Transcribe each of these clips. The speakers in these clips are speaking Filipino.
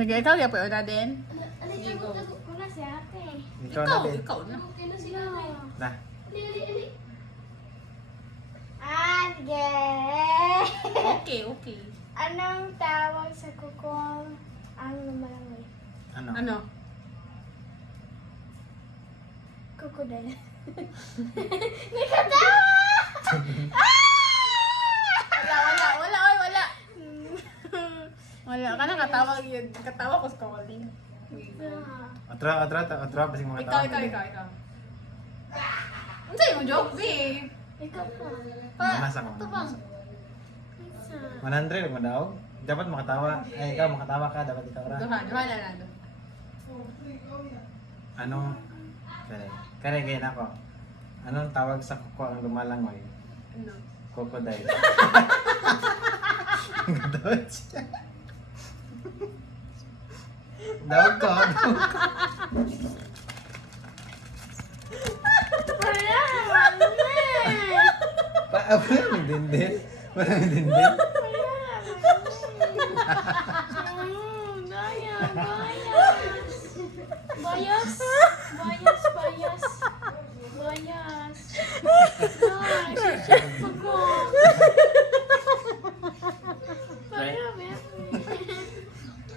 Nag-ikaw, kaya pa na din. Tago ko na si ate. Ikaw na din. Ikaw na. Okay na si ate. Na. Ate! Okay, okay. Anong tawag sa kuko ang lumalangoy? Ano? Ano? Crocodile. May katawa! Wala. Wala ka na katawa yun. Katawa ko sa calling. Atra, basig mga tao. Ikaw. Ano sa'yo mo joke, babe? Ikaw pa. Manasa ka, Ito bang? Isa. 100 mo daw. Dapat makatawa. Ay, ikaw makatawa ka. Dapat ikaw ra. Duha na lang. Anong... Kare ganyan ako. Anong tawag sa kuko ang lumalangoy? Ano? Crocodile. Gadot siya. Dawag ko. Wala naman eh. Parang dindin. Parang dindin. Bias.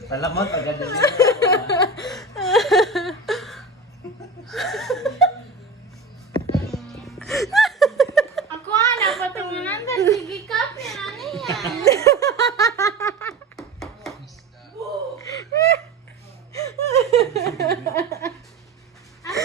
Palamot, agad.